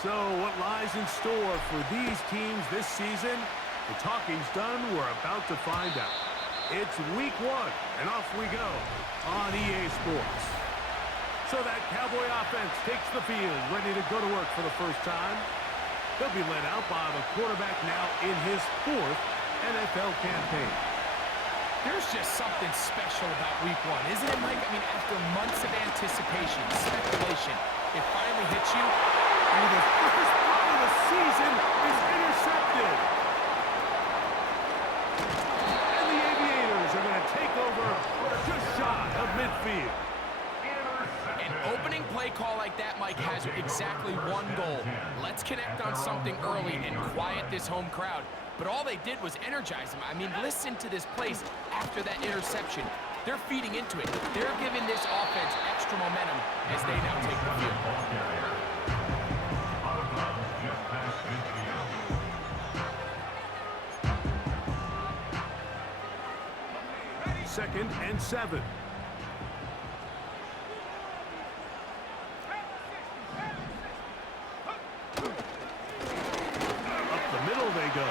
So what lies in store for these teams this season? The talking's done. We're about to find out. It's week 1, and off we go on EA Sports. So that Cowboy offense takes the field, ready to go to work for the first time. They'll be led out by the quarterback now in his 4th NFL campaign. There's just something special about week 1, isn't it, Mike? I mean, after months of anticipation, speculation, it finally hits you. And the first play of the season is intercepted. And the Aviators are going to take over just shy of midfield. An opening play call like that, Mike, has exactly one goal. Let's connect on something early and quiet this home crowd. But all they did was energize them. I mean, listen to this place after that interception. They're feeding into it. They're giving this offense extra momentum as they now take the field. 2nd and 7. Up the middle they go.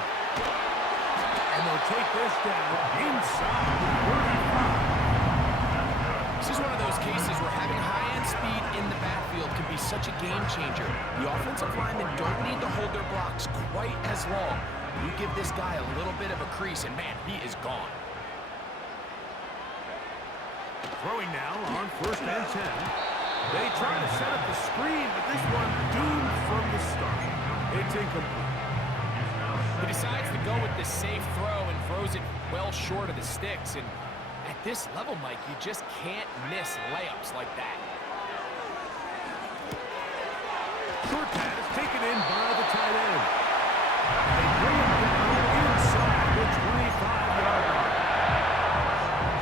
And they'll take this down inside the 35. This is one of those cases where having high-end speed in the backfield can be such a game changer. The offensive linemen don't need to hold their blocks quite as long. You give this guy a little bit of a crease, and man, he is gone. Throwing now on 1st and 10. They try to set up the screen, but this one doomed from the start. It's incomplete. He decides to go with the safe throw and throws it well short of the sticks. And at this level, Mike, you just can't miss layups like that. Short pass taken in by the tight end. They bring him down inside the 25-yard line.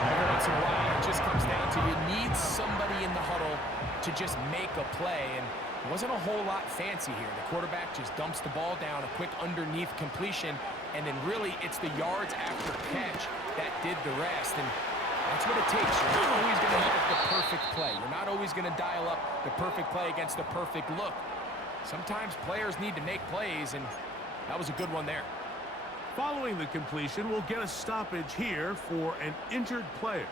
Every once in a while, it just comes down to you need somebody in the huddle to just make a play. And it wasn't a whole lot fancy here. The quarterback just dumps the ball down, a quick underneath completion, and then really it's the yards after catch that did the rest. And that's what it takes. You're not always going to have the perfect play. You're not always going to dial up the perfect play against the perfect look. Sometimes players need to make plays, and that was a good one there. Following the completion, we'll get a stoppage here for an injured player.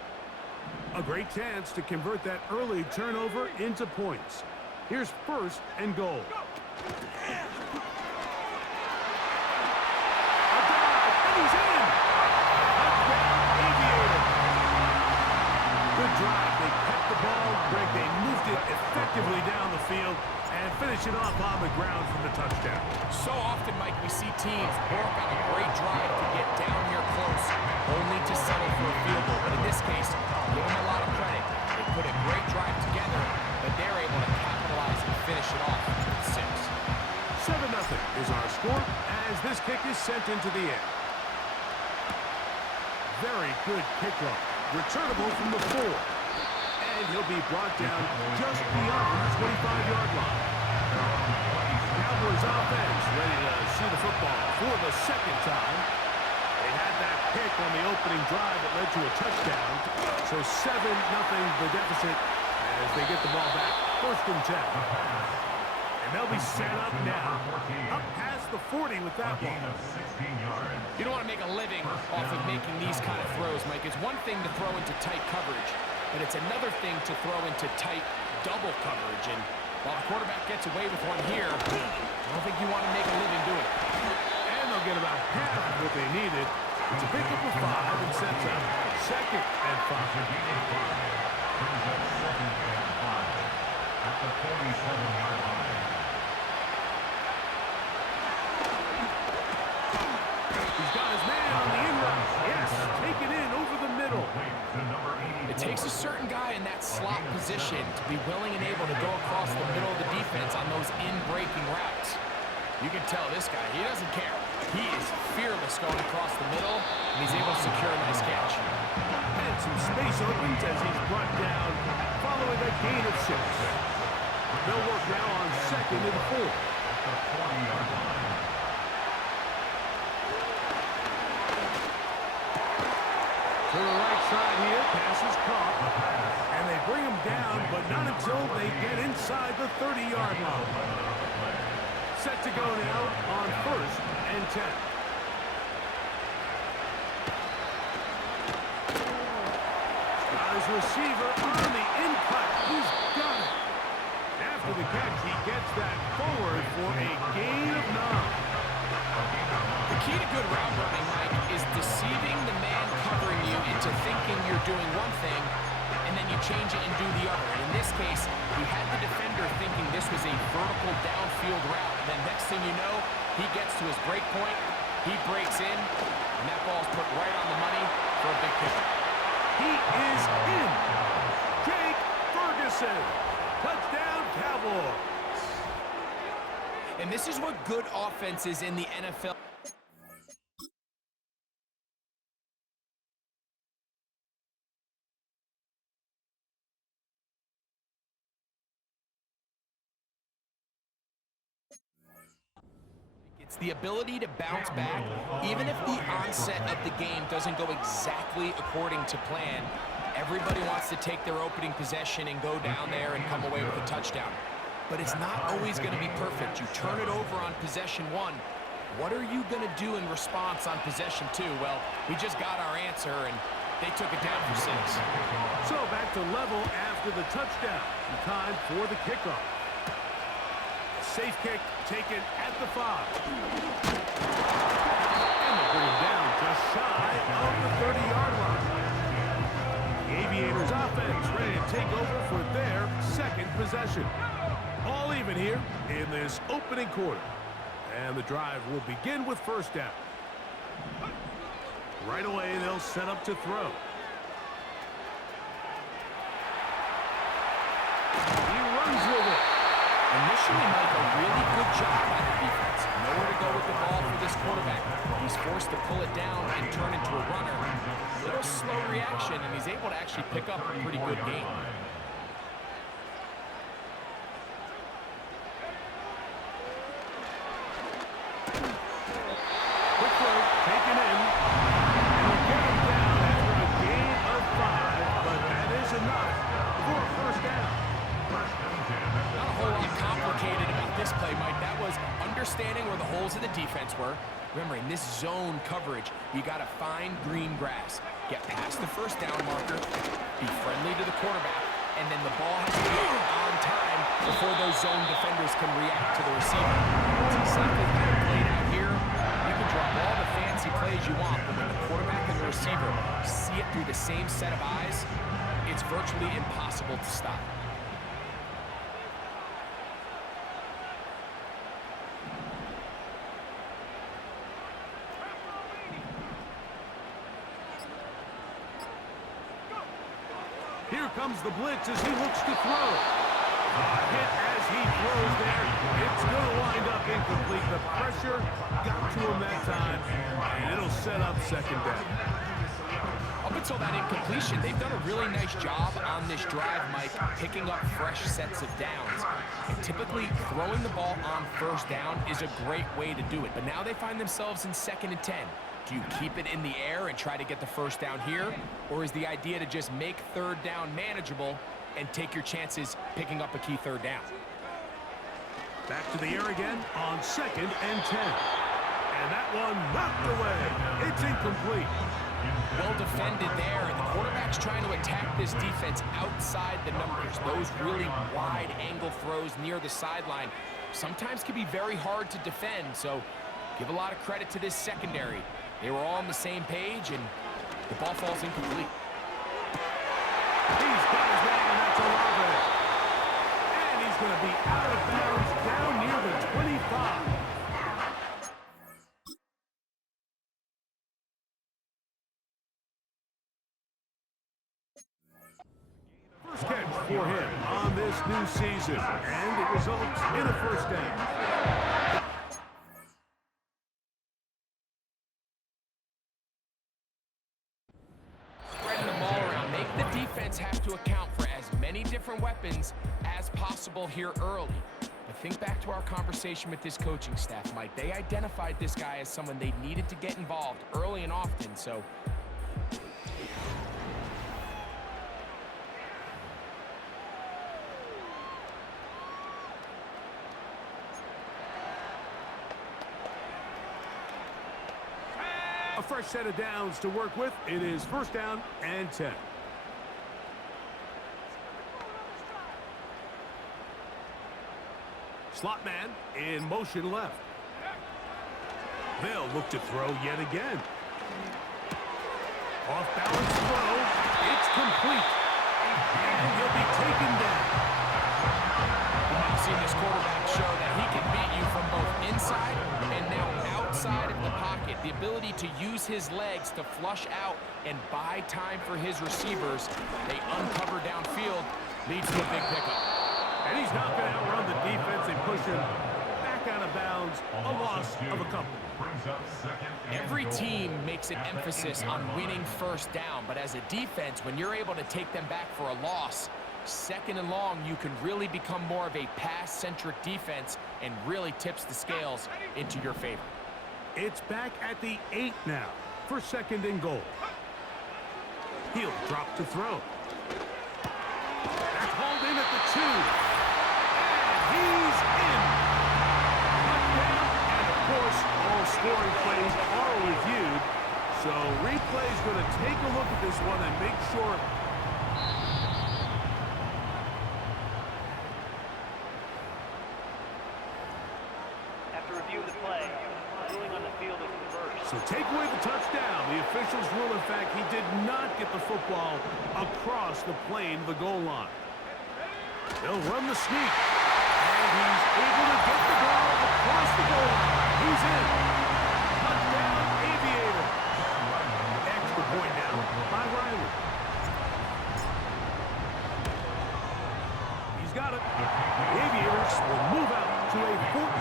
A great chance to convert that early turnover into points. Here's 1st and goal. A dive, and he's in! Touchdown, Aviators! Good drive. They kept the ball. Greg, they moved it effectively down the field and finish it off on the ground for the touchdown. So often, Mike, we see teams work on a great drive to get down here close, only to settle for a field goal. But in this case, give them a lot of credit. They put a great drive together, but they're able to capitalize and finish it off with 6. 7-0 is our score as this kick is sent into the air. Very good kickoff. Returnable from the 4. And he'll be brought down just beyond the 25-yard line. Cowboys offense ready to see the football for the 2nd time. They had that pick on the opening drive that led to a touchdown. So 7-0 the deficit as they get the ball back. 1st and 10. And they'll be set up now. Up past the 40 with that one. You don't want to make a living off of making these kind of throws, Mike. It's one thing to throw into tight coverage, but it's another thing to throw into tight double coverage. And while the quarterback gets away with one here, I don't think you want to make a living doing it. And they'll get about half of what they needed. It's a pickup of 5 and sets up 2nd and 5. At the 47-yard line. He's got his man on the in route. Yes, take it in over the middle. It takes a certain guy in that slot position to be willing and able to go across the middle of the defense on those in-breaking routes. You can tell this guy, he doesn't care. He is fearless going across the middle, and he's able to secure a nice catch. And some space opens as he's brought down following a gain of 6. They'll work now on 2nd and 4. At the 40-yard line. To the right side here, pass is caught. And they bring him down, but not until they get inside the 30-yard line. set to go now on 1st and 10. Got his receiver on the in-cut. He's got it. After the catch, he gets that forward for a gain of 9. The key to good route running, Mike, is deceiving the man covering you into thinking you're doing one thing, and then you change it and do the other. And in this case, he had the defender thinking this was a vertical downfield route. And then next thing you know, he gets to his break point, he breaks in, and that ball's put right on the money for a big pickup. He is in. Jake Ferguson. Touchdown, Cowboys. And this is what good offense is in the NFL. It's the ability to bounce back, even if the onset of the game doesn't go exactly according to plan. Everybody wants to take their opening possession and go down there and come away with a touchdown. But it's not always going to be perfect. You turn it over on possession 1. What are you going to do in response on possession 2? Well, we just got our answer, and they took it down for 6. So back to level after the touchdown. Time for the kickoff. Safe kick taken at the 5. And they bring him down just shy of the 30-yard line. The Aviators offense ready to take over for their second possession. All even here in this opening quarter. And the drive will begin with 1st down. Right away, they'll set up to throw. He runs with it. Initially, Mike, a really good job by the defense. Nowhere to go with the ball for this quarterback. He's forced to pull it down and turn into a runner. A little slow reaction, and he's able to actually pick up a pretty good gain. Quick throw, taken in. And he'll get him down after a gain of 5, but that is enough for a 1st down. Not a whole lot complicated about this play, Mike. That was understanding where the holes of the defense were. Remember, in this zone coverage, you got to find green grass. Get past the 1st down marker, be friendly to the quarterback, and then the ball has to be on time before those zone defenders can react to the receiver. It's exactly how it played out here. You can draw all the fancy plays you want, but when the quarterback and the receiver see it through the same set of eyes, it's virtually impossible to stop. Here comes the blitz as he looks to throw. Hit as he throws there. It's going to wind up incomplete. The pressure got to him that time, and it'll set up 2nd down. Up until that incompletion, they've done a really nice job on this drive, Mike, picking up fresh sets of downs. And typically, throwing the ball on 1st down is a great way to do it. But now they find themselves in 2nd and 10. Do you keep it in the air and try to get the 1st down here? Or is the idea to just make 3rd down manageable and take your chances picking up a key 3rd down? Back to the air again on 2nd and 10. And that one knocked away. It's incomplete. Well defended there, and the quarterback's trying to attack this defense outside the numbers. Those really wide angle throws near the sideline sometimes can be very hard to defend, so give a lot of credit to this secondary. They were all on the same page, and the ball falls incomplete. He's got his man, and that's Olave. And he's going to be out of bounds down near the 25. First catch for him on this new season, and it results in a 1st down. Spreading the ball around, make the defense have to account for as many different weapons as possible here early. But think back to our conversation with this coaching staff, Mike. They identified this guy as someone they needed to get involved early and often, so A fresh set of downs to work with. It is first down and 10. Slot man in motion left. They'll look to throw yet again. Off balance throw. It's complete. And he'll be taken down. I've seen this quarterback show that he can beat you from both inside and now outside of the pocket. The ability to use his legs to flush out and buy time for his receivers. They uncover downfield, leads to a big pickup. And he's not going to outrun the defense and push him back out of bounds. A loss of a couple. Every team makes an emphasis on winning first down, but as a defense, when you're able to take them back for a loss, second and long, you can really become more of a pass-centric defense and really tips the scales into your favor. It's back at the 8 now for second and goal. He'll drop to throw. That's hauled in at the 2. And he's in. Touchdown. And of course, all scoring plays are reviewed. So replay's going to take a look at this one and make sure. After review of the play, ruling on the field is reversed. So take away the touchdown. The officials rule, in fact, he did not get the football across the plane, the goal line. They'll run the sneak. And he's able to get the ball across the goal line. He's in. Touchdown, Aviators. Extra point now by Riley. He's got it. The Aviators will move out to a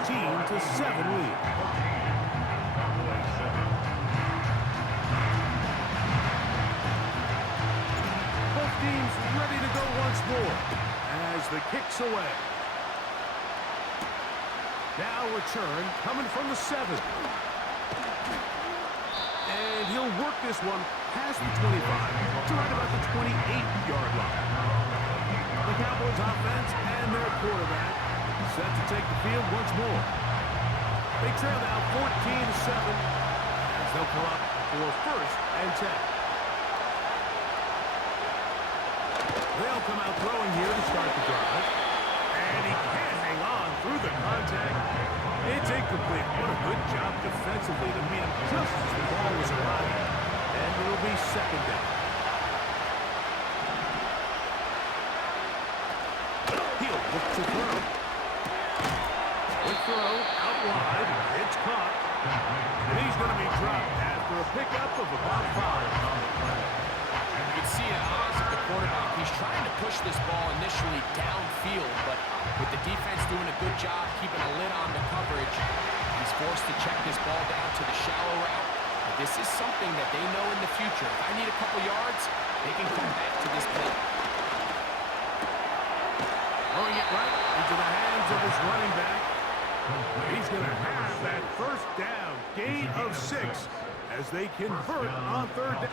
14-7 lead. Both teams ready to go once more as the kick's away. Now return coming from the 7. And he'll work this one past the 25 to right about the 28-yard line. The Cowboys offense and their quarterback set to take the field once more. They trail now 14-7 as they'll pull up for first and 10. They'll come out throwing here to start the drive. And he can't hang on through the contact. It's incomplete. What a good job defensively to meet him just as the ball was arriving. And it'll be second down. He'll look to throw. Quick throw, out wide. It's caught. And he's going to be dropped after a pickup of about 5. You can see the eyes of the quarterback. He's trying to push this ball initially downfield, but with the defense doing a good job keeping a lid on the coverage, he's forced to check this ball down to the shallow route. But this is something that they know in the future. If I need a couple yards, they can come back to this play. Throwing it right into the hands of his running back. He's going to have that first down, gain of 6, as they convert on third down.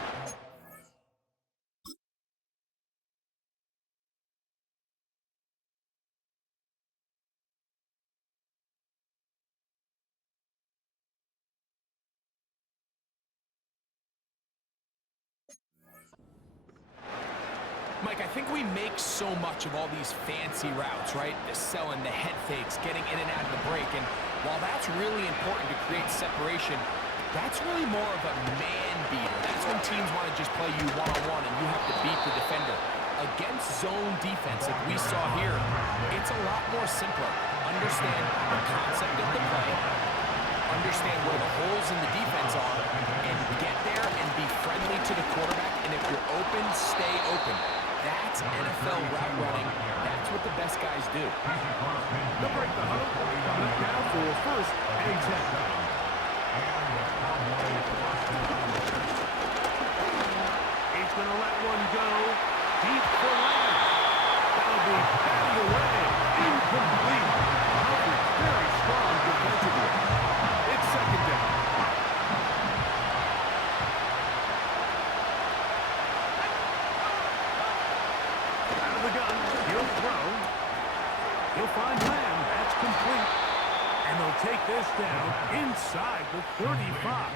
Mike, I think we make so much of all these fancy routes, right? The selling, the head fakes, getting in and out of the break. And while that's really important to create separation, that's really more of a man beater. That's when teams want to just play you one-on-one and you have to beat the defender. Against zone defense, like we saw here, it's a lot more simpler. Understand the concept of the play, understand where the holes in the defense are, and get there and be friendly to the quarterback. And if you're open, stay open. That's NFL route running. That's what the best guys do. They'll break the huddle. Coming up now for first and 10. He's going to let one go. Deep for Lamb. That'll be batted away. Incomplete. Coverage very strong defensively. It's second down. Out of the gun. He'll throw. He'll find Lamb. That's complete. And they'll take this down inside the 35.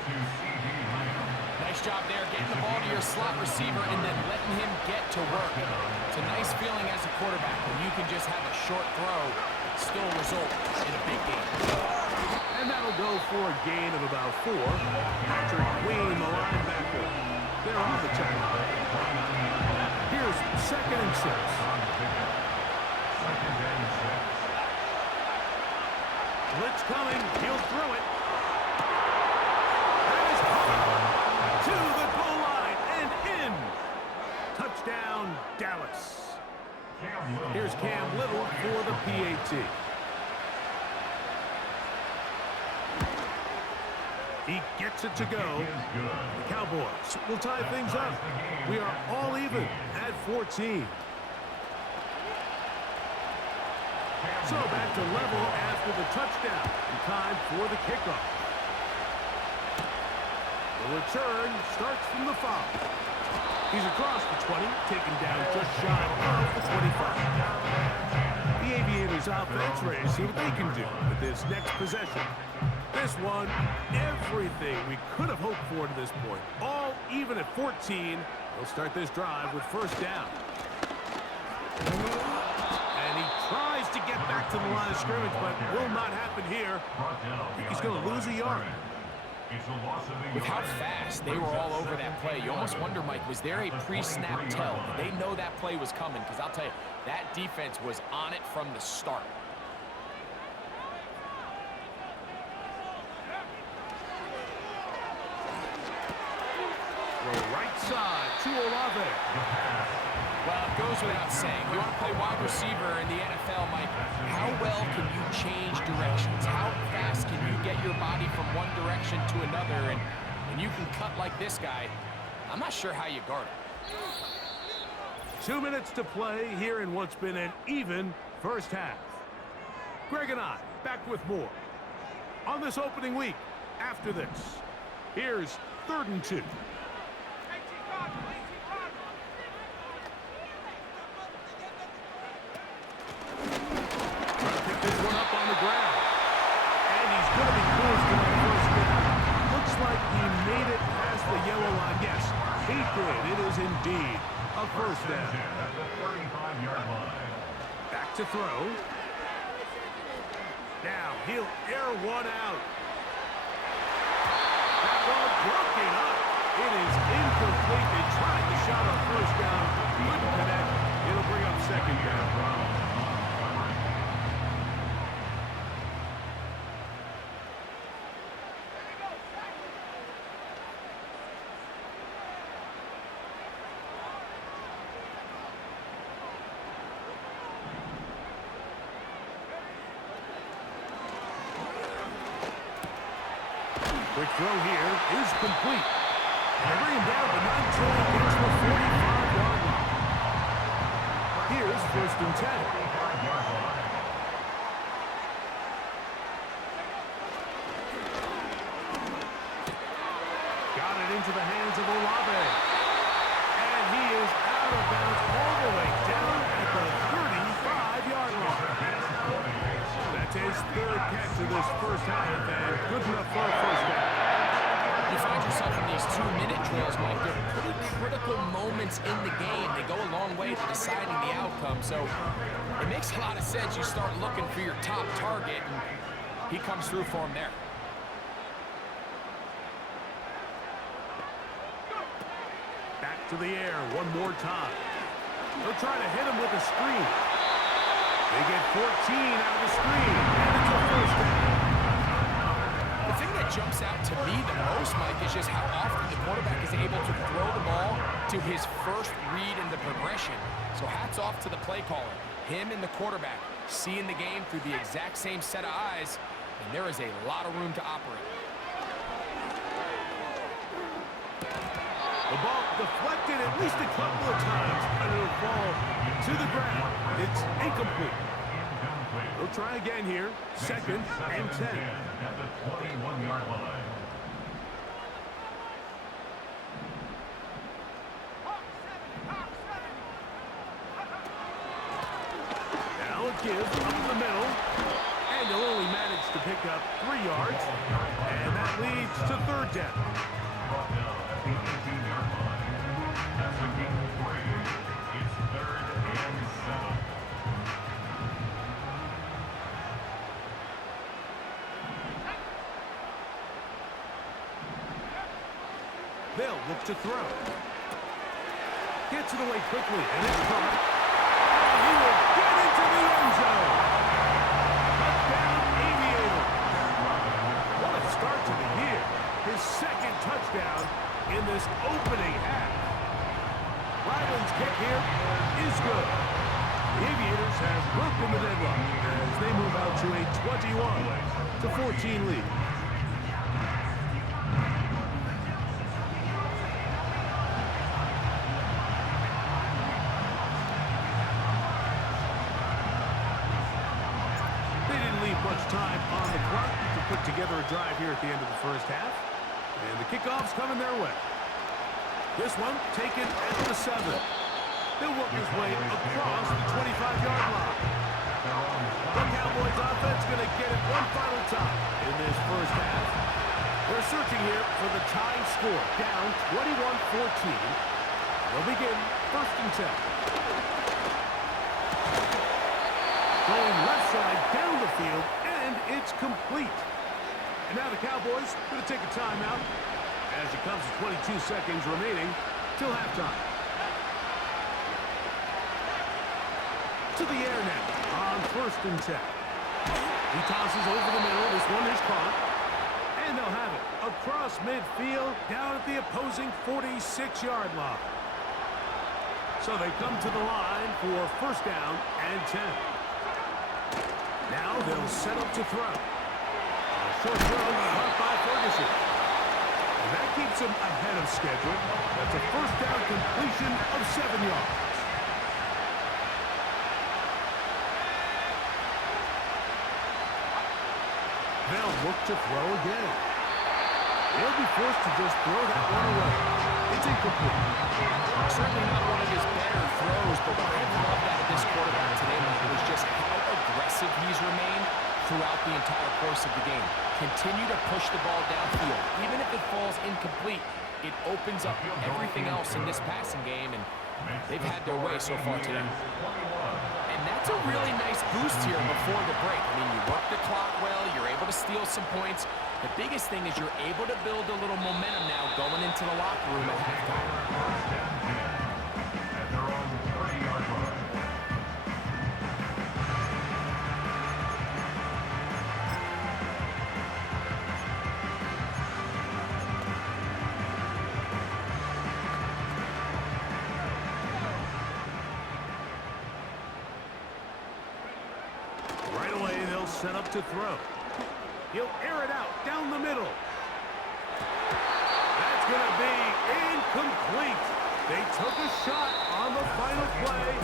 job there, getting the ball to your slot receiver and then letting him get to work. It's a nice feeling as a quarterback when you can just have a short throw, still result in a big game. And that'll go for a gain of about 4. Patrick Queen, the linebacker. They're on the tackle. Here's 2nd and 6. Blitz coming. He'll throw it. That is hard. To the goal line and in. Touchdown, Dallas. Here's Cam Little for the PAT. He gets it to go. The Cowboys will tie things up. We are all even at 14. So back to level after the touchdown. And time for the kickoff. The return starts from the 5. He's across the 20, taken down just shy of the 25. The Aviators offense ready to see what they can do with this next possession. This one, everything we could have hoped for to this point. All even at 14. They'll start this drive with 1st down. And he tries to get back to the line of scrimmage, but will not happen here. He's going to lose a yard. With how fast they were all over that play, you almost wonder, Mike, was there a pre-snap tell? They know that play was coming, because I'll tell you, that defense was on it from the start. Right side to Olave. Well, it goes without saying. You want to play wide receiver in the NFL, Mike, how well can you change directions? How fast can you get your body from one direction to another? And when you can cut like this guy, I'm not sure how you guard it. 2 minutes to play here in what's been an even first half. Greg and I back with more on this opening week after this. Here's 3rd and 2. This one up on the ground. And he's going to be close to that 1st down. Looks like he made it past the yellow line. Yes, he did. It is indeed a 1st down. Back to throw. Now he'll air one out. That ball broken up. It is incomplete. They tried the shot on 1st down. Couldn't connect. It'll bring up 2nd down. Quick throw here is complete. And they bring him down, but not until he gets the 45-yard line. Here's 1st and 10. Got it into the hands of Olave. And he is out of bounds all the way down at the 35-yard line. That's his 3rd catch of this first half, and good enough for a 1st down. You find yourself in these 2-minute drills, Mike. They're pretty critical moments in the game. They go a long way to deciding the outcome, so it makes a lot of sense. You start looking for your top target, and he comes through for him there. Back to the air one more time. They'll try to hit him with a screen. They get 14 out of the screen, and it's a 1st down. The thing that jumps out to me the most, Mike, is just how often the quarterback is able to throw the ball to his first read in the progression. So hats off to the play caller. Him and the quarterback seeing the game through the exact same set of eyes, and there is a lot of room to operate. The ball deflected at least a couple of times, and it'll fall to the ground. It's incomplete. We'll try again here. 2nd and 10. At the 21-yard line. Now a give up the middle. And they'll only manage to pick up 3 yards. And that leads to 3rd down. They'll look to throw. Gets it away quickly, and it's caught. And he will get into the end zone. Touchdown, Aviators. What a start to the year. His second touchdown in this opening half. Ryland's kick here is good. The Aviators have broken the deadlock as they move out to a 21-14 lead. They didn't leave much time on the clock to put together a drive here at the end of the first half. And the kickoff's coming their way. This one taken at the 7. He'll work his way across the 25-yard line. The Cowboys offense going to get it one final time in this first half. They're searching here for the tying score, down 21-14. They'll begin 1st and 10. Going left side down the field, and it's complete. And now the Cowboys going to take a timeout as it comes to 22 seconds remaining till halftime. To the air now on 1st and 10. He tosses over the middle. This one is caught. And they'll have it across midfield down at the opposing 46-yard line. So they come to the line for 1st down and 10. Now they'll set up to throw. A short throw caught by Ferguson. And that keeps him ahead of schedule. That's a 1st down completion of 7 yards. They'll look to throw again. He'll be forced to just throw that one away. It's incomplete. Certainly not one of his better throws, but what I've loved out of this quarterback today, Michael, is just how aggressive he's remained throughout the entire course of the game. Continue to push the ball downfield. Even if it falls incomplete, it opens up everything else in this passing game, and they've had their way so far today. And that's a really nice boost here before the break. I mean, you work the clock well, you're able to steal some points. The biggest thing is you're able to build a little momentum now going into the locker room at halftime. At their own 30-yard line. Right away, they'll set up to throw. He'll air it out down the middle. That's going to be incomplete. They took a shot on the final play.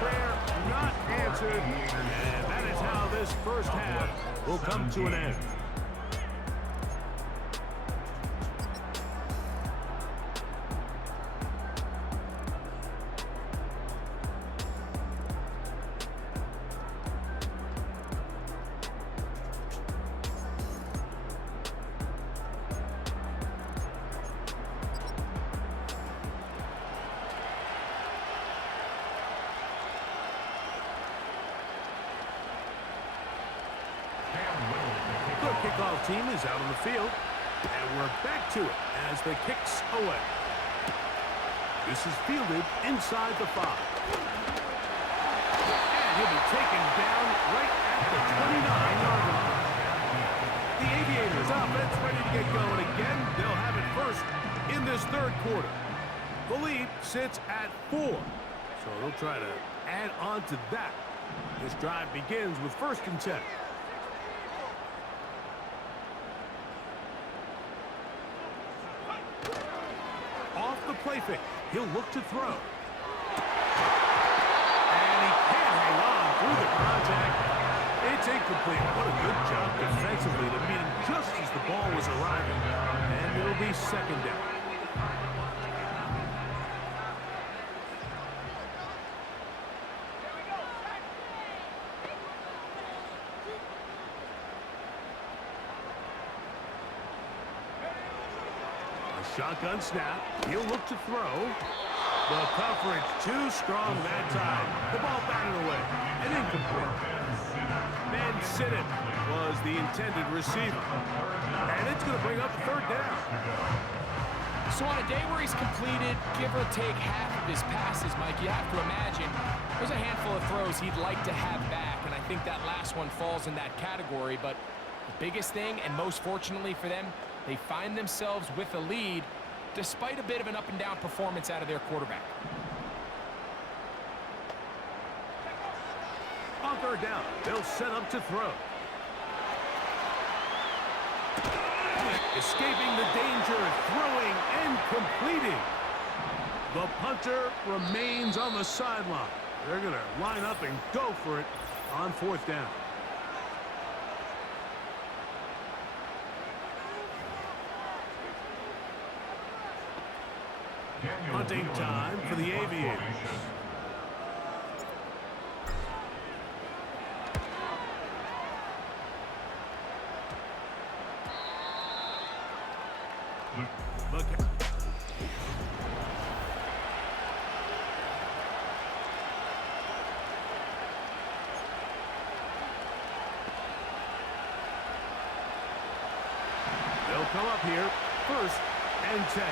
Prayer not answered. And that is how this first half will come to an end. The kickoff team is out on the field, and we're back to it as the kicks away. This is fielded inside the 5. And he'll be taken down right at the 29-yard line. The Aviators offense ready to get going again. They'll have it first in this 3rd quarter. The lead sits at 4, so they'll try to add on to that. This drive begins with 1st and 10. Off the play fake, he'll look to throw. And he can't hang on through the contact. It's incomplete. What a good job defensively to beat him just as the ball was arriving. And it'll be 2nd down. Shotgun snap. He'll look to throw. The coverage too strong that time. The ball batted away and incomplete. Ben Sinnott was the intended receiver. And it's going to bring up 3rd down. So on a day where he's completed, give or take half of his passes, Mike, you have to imagine there's a handful of throws he'd like to have back, and I think that last one falls in that category. But the biggest thing, and most fortunately for them, they find themselves with a lead despite a bit of an up-and-down performance out of their quarterback. On third down, they'll set up to throw. Escaping the danger, throwing and completing. The punter remains on the sideline. They're going to line up and go for it on fourth down. Hunting time for the Aviators. Look. They'll come up here, 1st and 10.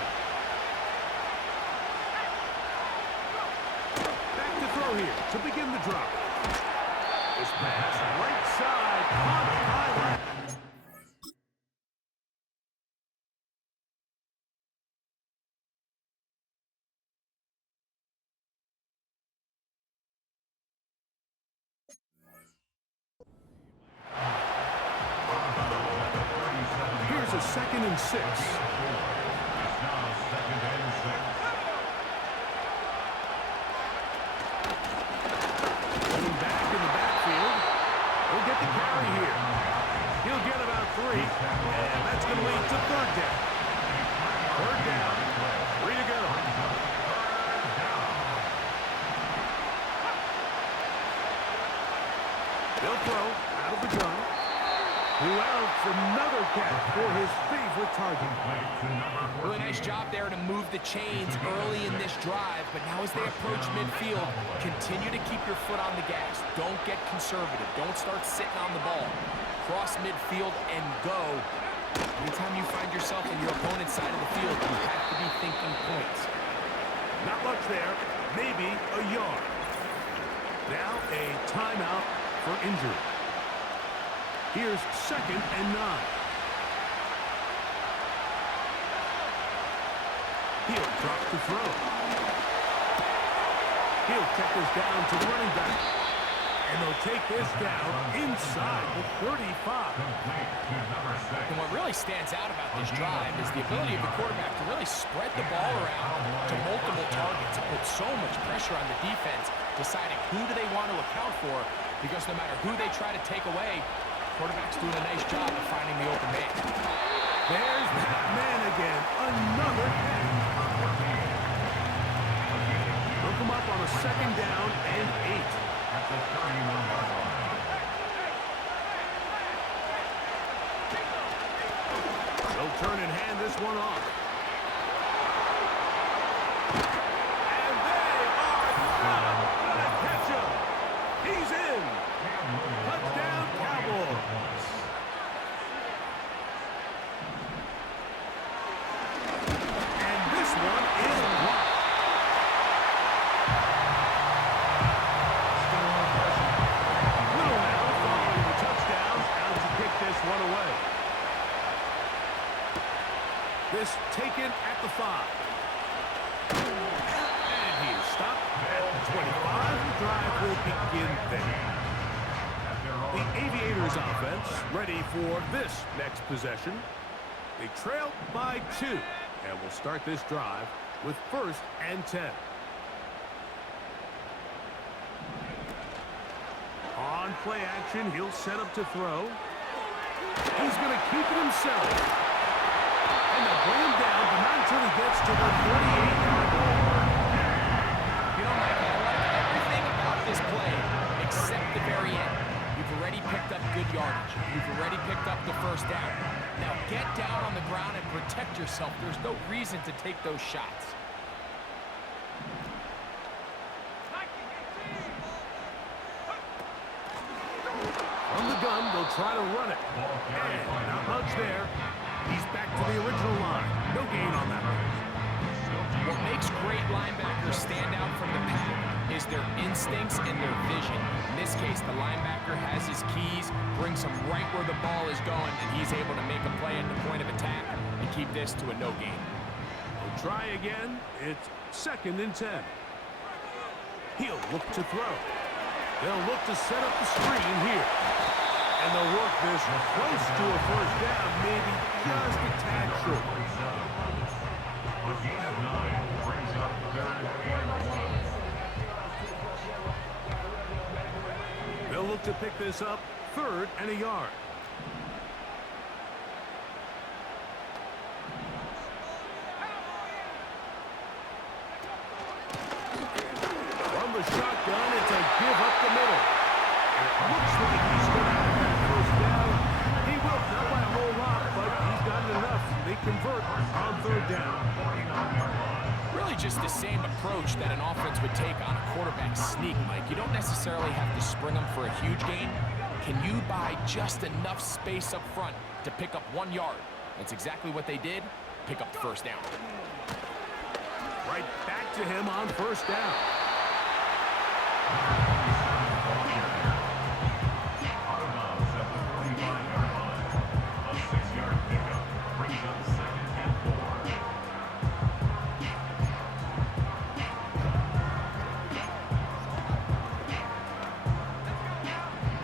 Back to throw here to begin the drop. This pass right side, caught by right. Here's a 2nd and 6. It's now 2nd and 6. Coming back in the backfield. He'll get the carry here. He'll get about 3, and that's going to lead to 3rd down. 3rd down, 3 to go. They'll throw out of the gun. Who else? Another catch for his favorite target. Really nice job there to move the chains early in this drive, but now as they approach midfield, continue to keep your foot on the gas. Don't get conservative. Don't start sitting on the ball. Cross midfield and go. Anytime you find yourself in your opponent's side of the field, you have to be thinking points. Not much there. Maybe a yard. Now a timeout for injury. Here's 2nd and 9. He'll drop to throw. He'll check this down to the running back. And they'll take this down inside the 35. And what really stands out about this drive is the ability of the quarterback to really spread the ball around to multiple targets and put so much pressure on the defense, deciding who do they want to account for, because no matter who they try to take away, quarterback's doing a nice job of finding the open man. There's that man again. Another catch. They'll come up on a 2nd down and 8. At the 31-yard line. They'll turn and hand this one off. And they are not going to catch him. He's in. Touchdown, Cowboys. And this one is blocked. Little now following the touchdown, out to kick this one away. This taken at the 5. And he is stopped at the 25. The drive will begin there. The Aviators offense ready for this next possession. They trail by 2. And will start this drive with 1st and 10. On play action, he'll set up to throw. He's going to keep it himself. And they'll bring him down, but not until he gets to the 48-yard line. You know, Michael, I like everything about this play except the very end. You've already picked up good yardage. You've already picked up the 1st down. Now get down on the ground and protect yourself. There's no reason to take those shots. From the gun, they'll try to run it. And not much there. He's back to the original line. No gain on that one. use their instincts and their vision. In this case, the linebacker has his keys, brings him right where the ball is going, and he's able to make a play at the point of attack and keep this to a no gain. We'll try again. It's 2nd and 10. He'll look to throw. They'll look to set up the screen here. And they'll work this close to a first down, maybe just a tad short. A gain of 9 brings up 3rd and 1. They'll look to pick this up 3rd and a yard. From the shotgun, it's a give up the middle. It looks like he's going to have that first down. He will, not by a whole lot, but he's gotten enough. They convert on 3rd down. Really just the same approach that an offense would take on a quarterback sneak, Mike. You don't necessarily have to spring them for a huge gain. Can you buy just enough space up front to pick up 1 yard? That's exactly what they did. Pick up the first down. Right back to him on 1st down. Out of bounds at the 45-yard line. A 6-yard pickup brings up 2nd and 4.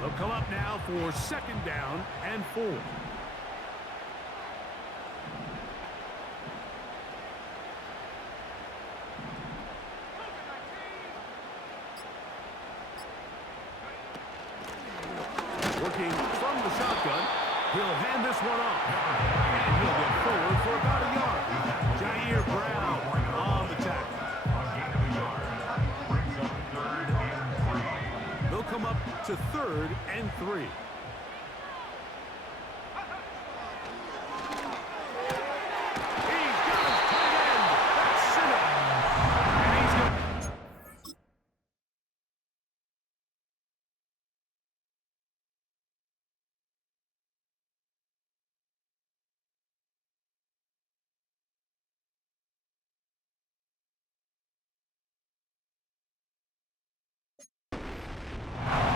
They'll come up now for 2nd down and 4. Working from the shotgun, he'll hand this one off. And he'll get forward for about a yard. Jair Brown on the tackle. A gain of a yard brings up 3rd and 3. They'll come up to 3rd and 3. He's got his tight end. That's Sinner. And he's got...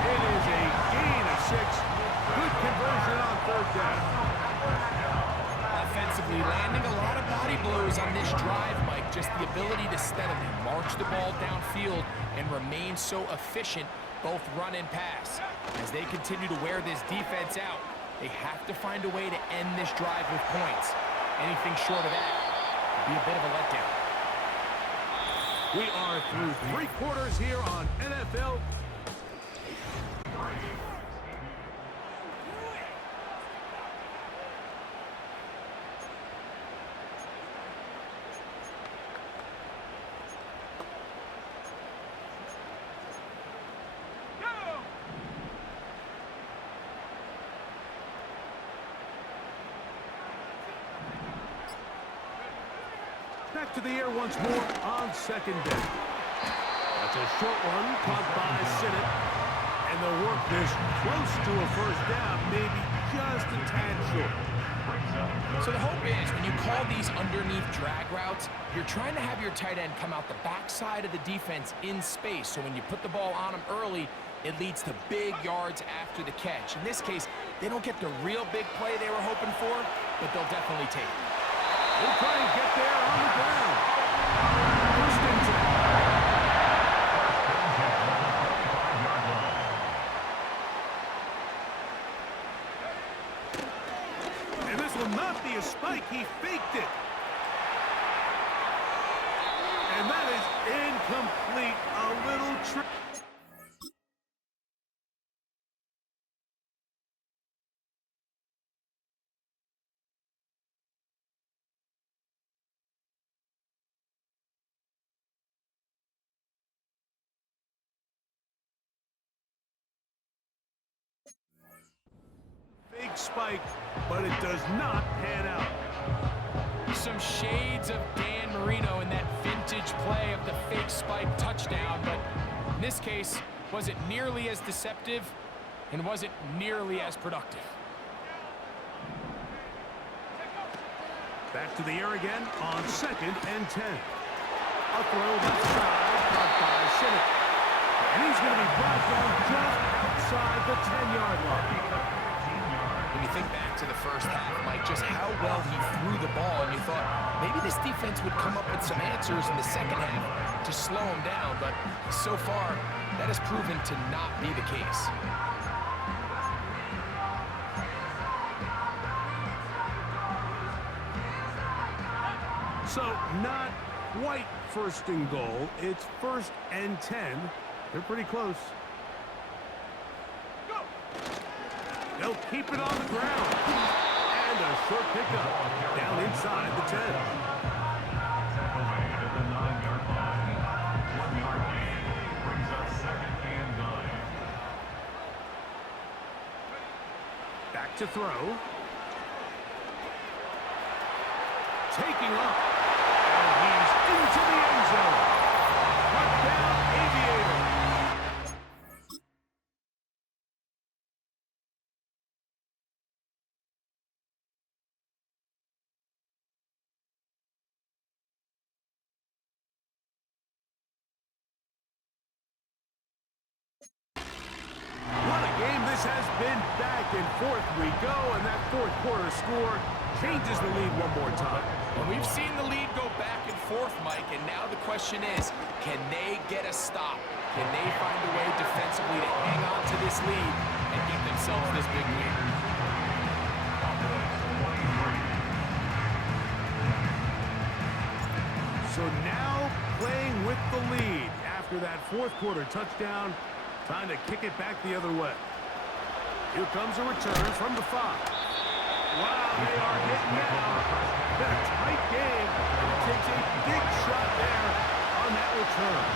It is a gain of 6. Good conversion on 3rd down. Offensively, landing a lot of body blows on this drive, Mike. Just the ability to steadily march the ball downfield and remain so efficient, both run and pass. As they continue to wear this defense out, they have to find a way to end this drive with points. Anything short of that would be a bit of a letdown. We are through 3 quarters here on NFL. Back to the air once more on 2nd down. That's a short one caught by Sinnott. And they'll work this close to a first down, maybe just a tad short. So the hope is when you call these underneath drag routes, you're trying to have your tight end come out the backside of the defense in space. So when you put the ball on him early, it leads to big yards after the catch. In this case, they don't get the real big play they were hoping for, but they'll definitely take it. We'll try and get there on the ground. 1st and 10. And this will not be a spike. He faked it. And that is incomplete. A little trick. Big spike, but it does not pan out. Some shades of Dan Marino in that vintage play of the fake spike touchdown, but in this case, was it nearly as deceptive and was it nearly as productive? Back to the air again on 2nd and 10. A throw left side, caught by Sinnott. And he's going to be brought down just outside the 10-yard line. When you think back to the first half, Mike, just how well he threw the ball, and you thought maybe this defense would come up with some answers in the second half to slow him down, but so far, that has proven to not be the case. So, not quite first and goal. It's 1st and 10. They're pretty close. Go. They'll keep it on the ground. And a short pickup down inside the 10. Tackle made at the 9-yard line. 1-yard gain brings up 2nd and 9. Back to throw. Taking off. And he's into the end zone. Touchdown, Aviators. What a game this has been. Back and forth we go, and that fourth quarter score changes the lead one more time. Well, we've seen the lead go back and forth, Mike, and now the question is, can they get a stop? Can they find a way defensively to hang on to this lead and get themselves this big win? So now playing with the lead after that fourth quarter touchdown, time to kick it back the other way. Here comes a return from the 5. Wow, they are hitting now. Been a tight game, and it takes a big shot there on that return.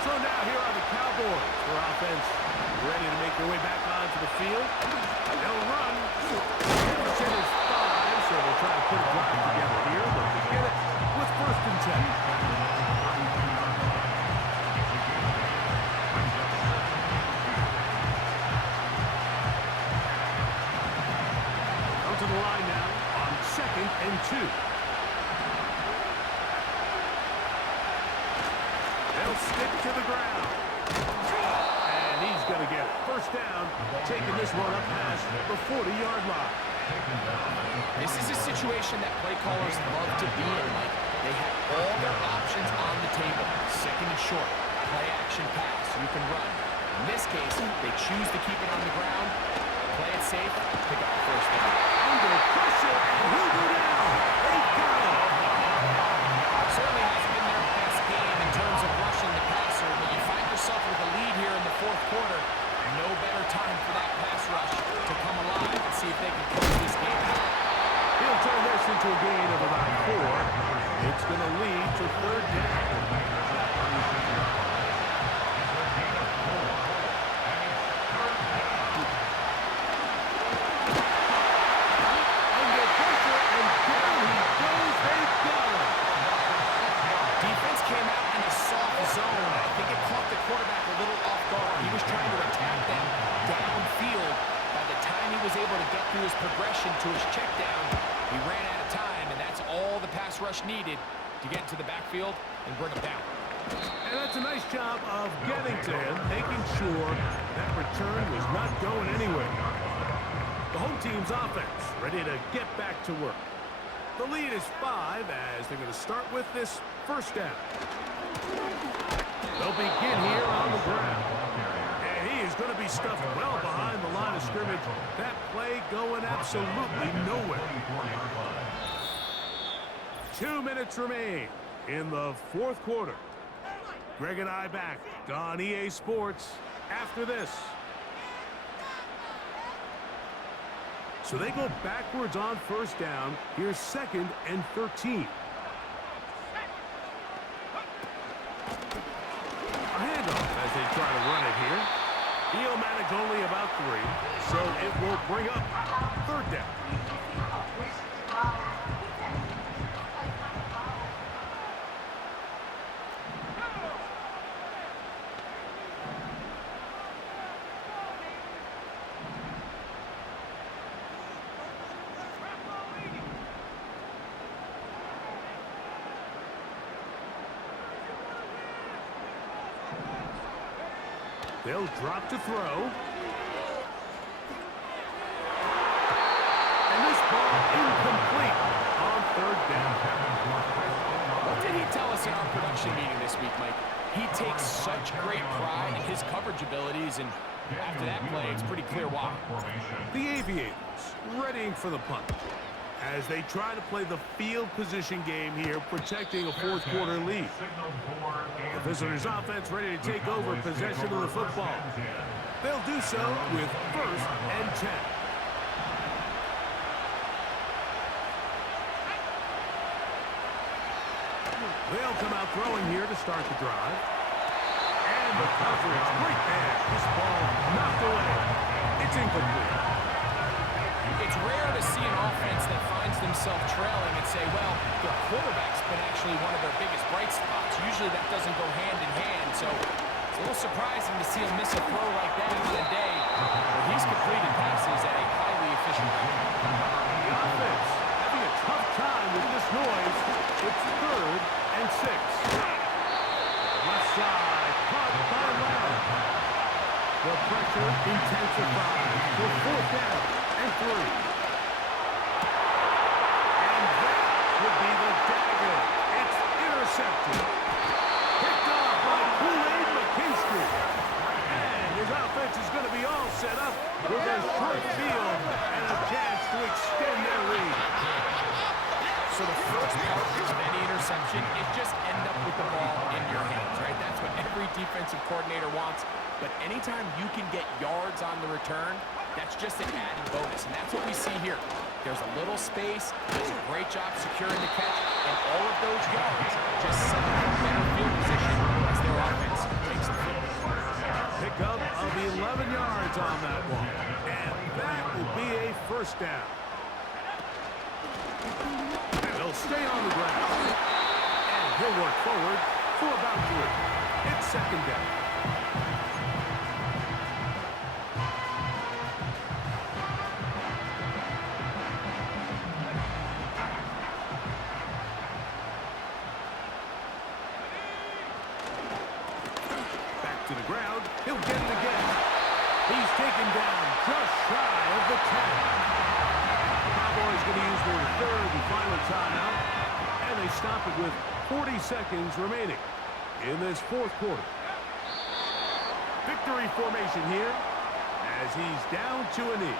So now here are the Cowboys for offense, ready to make their way back onto the field. They'll run. Jefferson is 5, so they'll try to put a drive together here. But to get it with 1st and 10. To the line now on 2nd and 2. They'll stick to the ground. And he's going to get it. 1st down, taking this one up past the 40-yard line. This is a situation that play callers love to be in, Mike. They have all their options on the table. 2nd and short, play action pass, you can run. In this case, they choose to keep it on the ground, play it safe, pick up the 1st down. Under pressure, and he'll go down. They got him. Certainly hasn't been their best game in terms of rushing the passer, but you find yourself with a lead here in the 4th quarter. No better time for that pass rush to come alive and see if they can close this game out. He'll turn this into a gain of about 4. It's going to lead to 3rd down. His progression to his check down, he ran out of time, and that's all the pass rush needed to get into the backfield and bring him down. And that's a nice job of getting to him, making sure that return was not going anywhere. The home team's offense ready to get back to work. The lead is 5 as they're going to start with this 1st down. They'll begin here on the ground. And he is going to be stuffed well behind the line of scrimmage. That play going absolutely nowhere. 2 minutes remain in the 4th quarter. Greg and I back on EA Sports after this. So they go backwards on 1st down. Here's 2nd and 13. A handoff as they try to run it here. He'll manage only about 3, so it will bring up 3rd down. They'll drop to throw. And this ball incomplete on third down. What did he tell us in our production meeting this week, Mike? He takes such great pride in his coverage abilities, and after that play, it's pretty clear why. The Aviators readying for the punt as they try to play the field position game here, protecting a fourth quarter lead. The visitors' offense ready to take over possession of the football. They'll do so with 1st and 10. They'll come out throwing here to start the drive. And the coverage right there. This ball knocked away. It's incomplete. It's rare to see an offense that finds themselves trailing and say, well, their quarterback's been actually one of their biggest bright spots. Usually that doesn't go hand in hand, so it's a little surprising to see him miss a throw like that on a day where he's completed passes at a highly efficient rate. The offense having a tough time with this noise. It's 3rd and 6. Left side, caught by Lamb. The pressure intensifies for 4th down and 3. And that would be the dagger. It's intercepted. Picked off by Kool-Aid McKinstry. And his offense is going to be all set up with a short field and a chance to extend their lead. So the first part of any interception is just end up with the ball in your hands, right? That's what every defensive coordinator wants. But anytime you can get yards on the return, that's just an added bonus. And that's what we see here. There's a little space, does a great job securing the catch, and all of those yards just set up a better field position as their offense takes the field. Pickup of 11 yards on that one. And that will be a 1st down. They'll stay on the ground. And he'll work forward for about 3. It's 2nd down. Back to the ground. He'll get it again. He's taken down just shy of the 10. Cowboys going to use their 3rd and final timeout, and they stop it with 40 seconds remaining in this 4th quarter. Victory formation here as he's down to a knee.